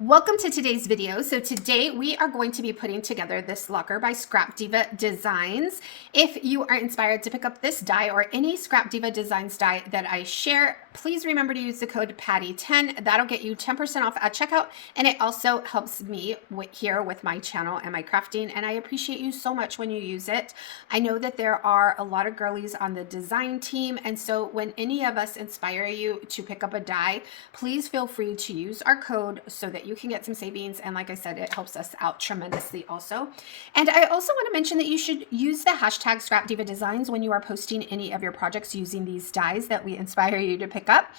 Welcome to today's video. So today we are going to be putting together this locker by Scrap Diva Designs. If you are inspired to pick up this die or any Scrap Diva Designs die that I share, please remember to use the code PATTY10. That'll get you 10% off at checkout, and it also helps me here with my channel and my crafting, and I appreciate you so much when you use it. I know that there are a lot of girlies on the design team, and so when any of us inspire you to pick up a die, please feel free to use our code so that you can get some savings. And like I said, it helps us out tremendously also. And I also want to mention that you should use the hashtag Scrap Diva Designs when you are posting any of your projects using these dies that we inspire you to pick up.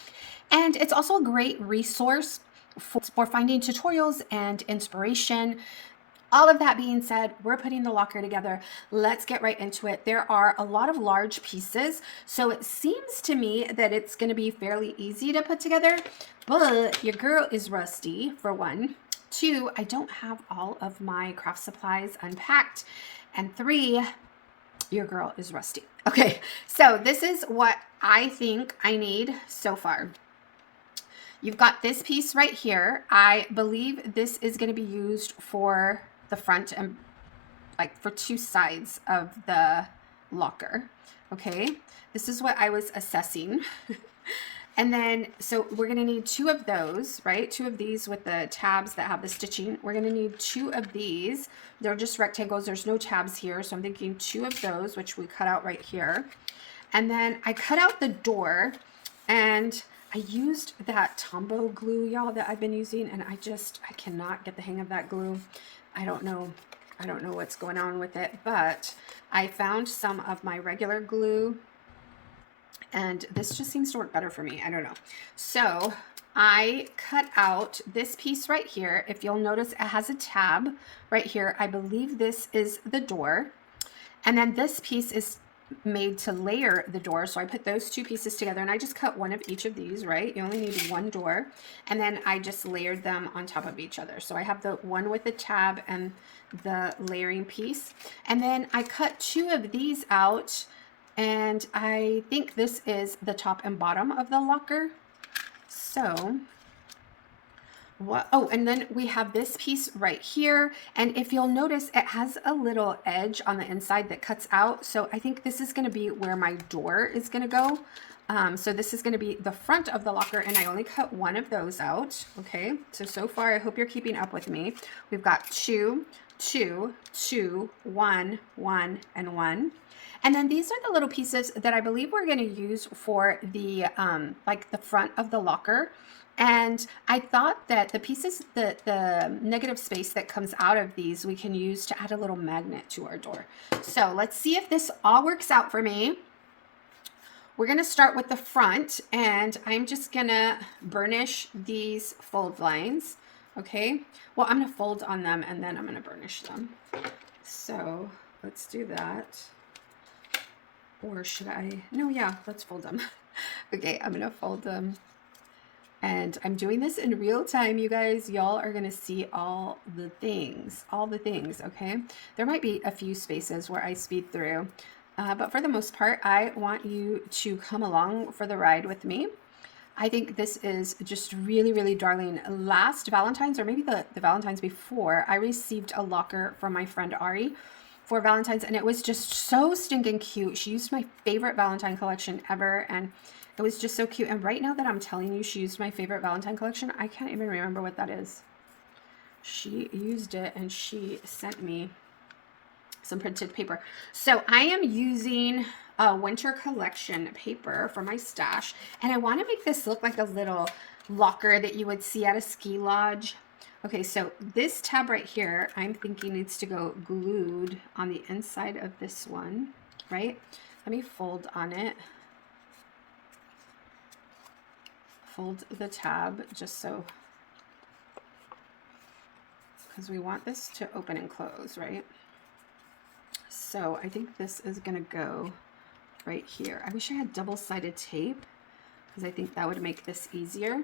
And it's also a great resource for finding tutorials and inspiration. All of that being said, we're putting the locker together. Let's get right into it. There are a lot of large pieces, so it seems to me that it's going to be fairly easy to put together, but your girl is rusty, for one. Two, I don't have all of my craft supplies unpacked. And three, your girl is rusty. Okay, so this is what I think I need so far. You've got this piece right here. I believe this is going to be used for the front and like for two sides of the locker. Okay, this is what I was assessing. And then, so we're going to need two of those, right? Two of these with the tabs that have the stitching. We're going to need two of these. They're just rectangles. There's no tabs here. So I'm thinking two of those, which we cut out right here. And then I cut out the door, and I used that Tombow glue, y'all, that I've been using, and I cannot get the hang of that glue. I don't know what's going on with it, but I found some of my regular glue, and this just seems to work better for me. I don't know. So I cut out this piece right here. If you'll notice, it has a tab right here. I believe this is the door. And then this piece is made to layer the door. So I put those two pieces together, and I just cut one of each of these, right? You only need one door. And then I just layered them on top of each other. So I have the one with the tab and the layering piece. And then I cut two of these out, and I think this is the top and bottom of the locker. So oh, and then we have this piece right here, and if you'll notice, it has a little edge on the inside that cuts out. So I think this is going to be where my door is going to go. So this is going to be the front of the locker, and I only cut one of those out. Okay, so far I hope you're keeping up with me. We've got two, two, two, one, one, and one. And then these are the little pieces that I believe we're going to use for the like the front of the locker. And I thought that the pieces, the negative space that comes out of these, we can use to add a little magnet to our door. So let's see if this all works out for me. We're going to start with the front, and I'm just going to burnish these fold lines. Okay. Well, I'm going to fold on them, and then I'm going to burnish them. So let's do that. Or should I? No, yeah, let's fold them. Okay, I'm going to fold them. And I'm doing this in real time, you guys. Y'all are going to see all the things, okay? There might be a few spaces where I speed through, but for the most part, I want you to come along for the ride with me. I think this is just really, really darling. Last Valentine's, or maybe the Valentine's before, I received a locker from my friend Ari for Valentine's, and it was just so stinking cute. She used my favorite Valentine collection ever, and it was just so cute. And right now that I'm telling you she used my favorite Valentine collection, I can't even remember what that is. She used it, and she sent me some printed paper. So I am using a winter collection paper for my stash, and I want to make this look like a little locker that you would see at a ski lodge. Okay, so this tab right here, I'm thinking needs to go glued on the inside of this one, right? Let me fold on it. Fold the tab just so, because we want this to open and close, right? So I think this is going to go right here. I wish I had double-sided tape, because I think that would make this easier.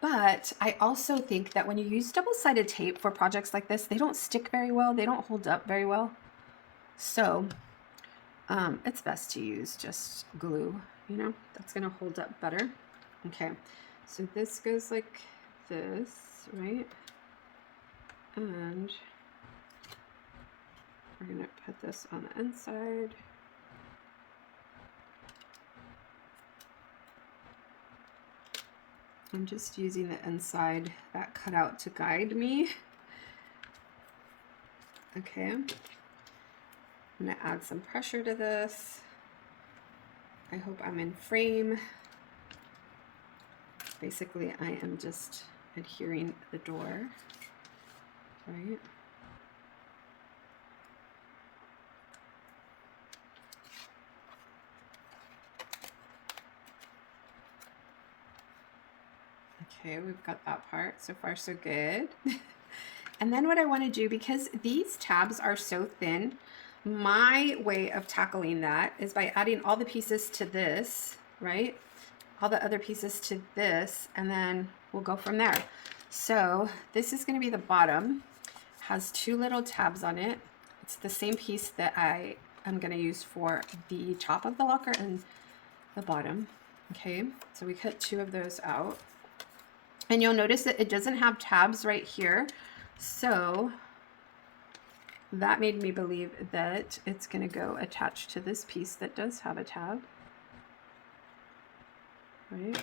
But I also think that when you use double-sided tape for projects like this, they don't stick very well. They don't hold up very well. So it's best to use just glue, you know, that's going to hold up better. Okay, So this goes like this, right? And we're going to put this on the inside. I'm just using the inside that cutout to guide me. Okay. I'm going to add some pressure to this. I hope I'm in frame. Basically, I am just adhering the door, right? Okay, we've got that part. So far, so good. And then what I want to do, because these tabs are so thin, my way of tackling that is by adding all the pieces to this, right? All the other pieces to this, and then we'll go from there. So this is going to be the bottom, has two little tabs on it. It's the same piece that I am going to use for the top of the locker and the bottom. Okay, so we cut two of those out. And you'll notice that it doesn't have tabs right here. So that made me believe that it's going to go attached to this piece that does have a tab. Right?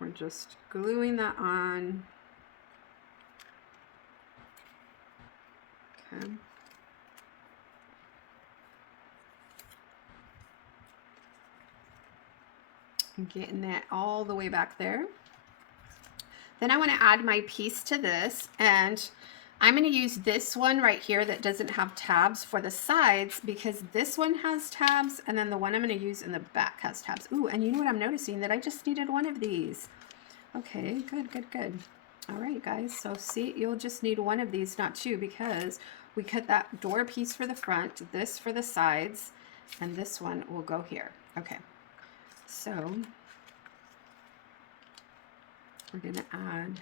We're just gluing that on. Okay. I'm getting that all the way back there. Then I want to add my piece to this, and I'm going to use this one right here that doesn't have tabs for the sides, because this one has tabs, and then the one I'm going to use in the back has tabs. Ooh, and you know what I'm noticing? That I just needed one of these. Okay, good, good, good. All right, guys, so see, you'll just need one of these, not two, because we cut that door piece for the front, this for the sides, and this one will go here. Okay, so we're going to add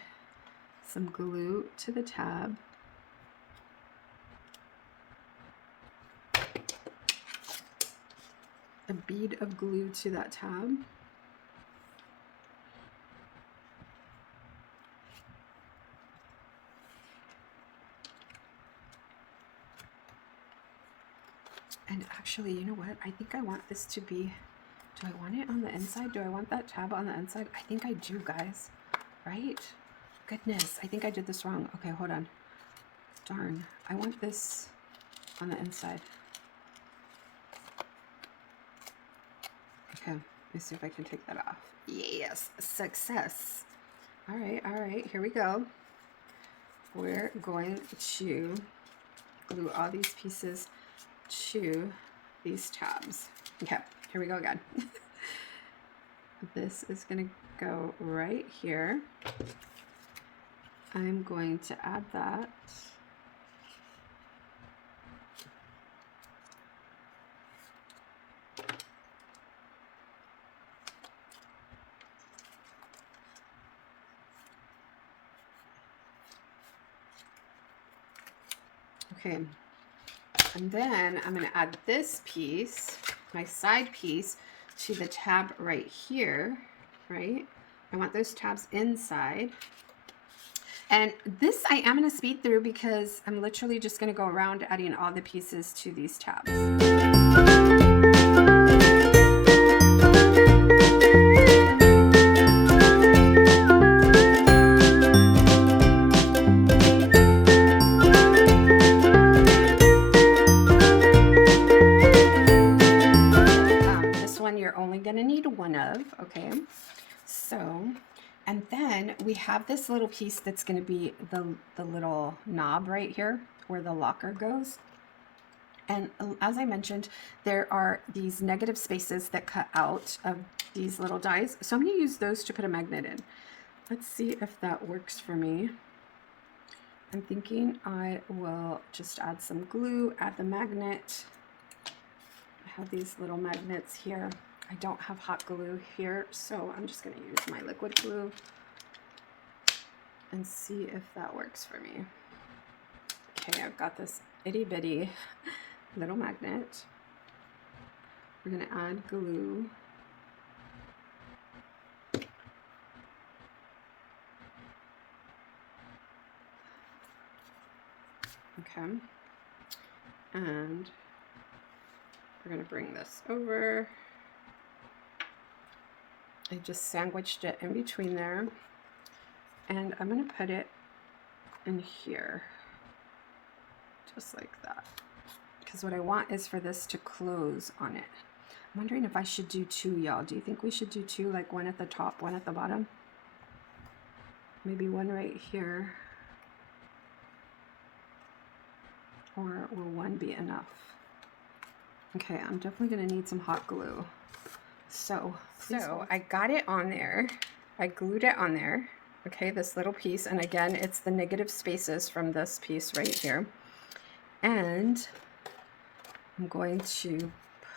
some glue to the tab. A bead of glue to that tab. And actually, you know what? I think I want this to be, do I want it on the inside? Do I want that tab on the inside? I think I do, guys. Right? Goodness, I think I did this wrong. Okay, hold on. Darn, I want this on the inside. Okay, let me see if I can take that off. Yes, success. All right, here we go. We're going to glue all these pieces to these tabs. Okay, here we go again. This is going to go right here. I'm going to add that. Okay, and then I'm going to add this piece, my side piece, to the tab right here, right? I want those tabs inside. And this I am going to speed through because I'm literally just going to go around adding all the pieces to these tabs. This one you're only going to need one of, okay? So, and then we have this little piece that's going to be the little knob right here where the locker goes. And as I mentioned, there are these negative spaces that cut out of these little dies. So I'm going to use those to put a magnet in. Let's see if that works for me. I'm thinking I will just add some glue, add the magnet. I have these little magnets here. I don't have hot glue here, so I'm just going to use my liquid glue and see if that works for me. Okay, I've got this itty bitty little magnet. We're going to add glue. Okay. And we're going to bring this over. I just sandwiched it in between there. And I'm going to put it in here. Just like that. Because what I want is for this to close on it. I'm wondering if I should do two, y'all. Do you think we should do two, like one at the top, one at the bottom? Maybe one right here. Or will one be enough? Okay, I'm definitely gonna need some hot glue. So I got it on there. I glued it on there. Okay, this little piece. And again, it's the negative spaces from this piece right here. And I'm going to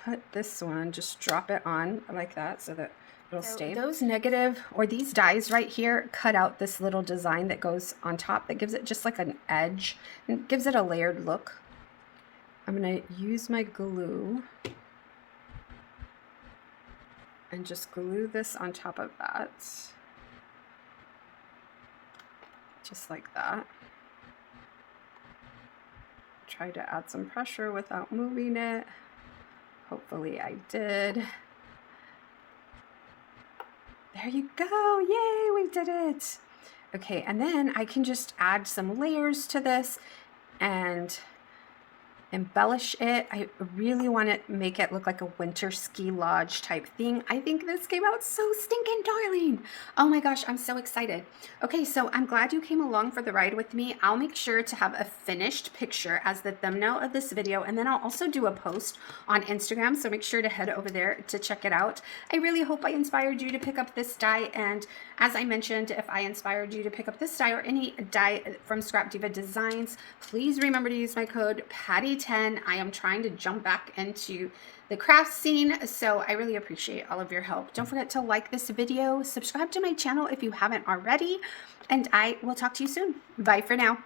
put this one, just drop it on like that so that it'll stay. Those negative, or these dies right here, cut out this little design that goes on top that gives it just like an edge and gives it a layered look. I'm going to use my glue and just glue this on top of that. Just like that. Try to add some pressure without moving it. Hopefully I did. There you go. Yay, we did it. Okay, and then I can just add some layers to this and embellish it. I really want to make it look like a winter ski lodge type thing. I think this came out so stinking darling. Oh my gosh, I'm so excited. Okay, so I'm glad you came along for the ride with me. I'll make sure to have a finished picture as the thumbnail of this video, and then I'll also do a post on Instagram, so make sure to head over there to check it out. I really hope I inspired you to pick up this die, and as I mentioned, if I inspired you to pick up this die or any die from Scrap Diva Designs, please remember to use my code Patty10. I am trying to jump back into the craft scene, so I really appreciate all of your help. Don't forget to like this video, subscribe to my channel if you haven't already, and I will talk to you soon. Bye for now.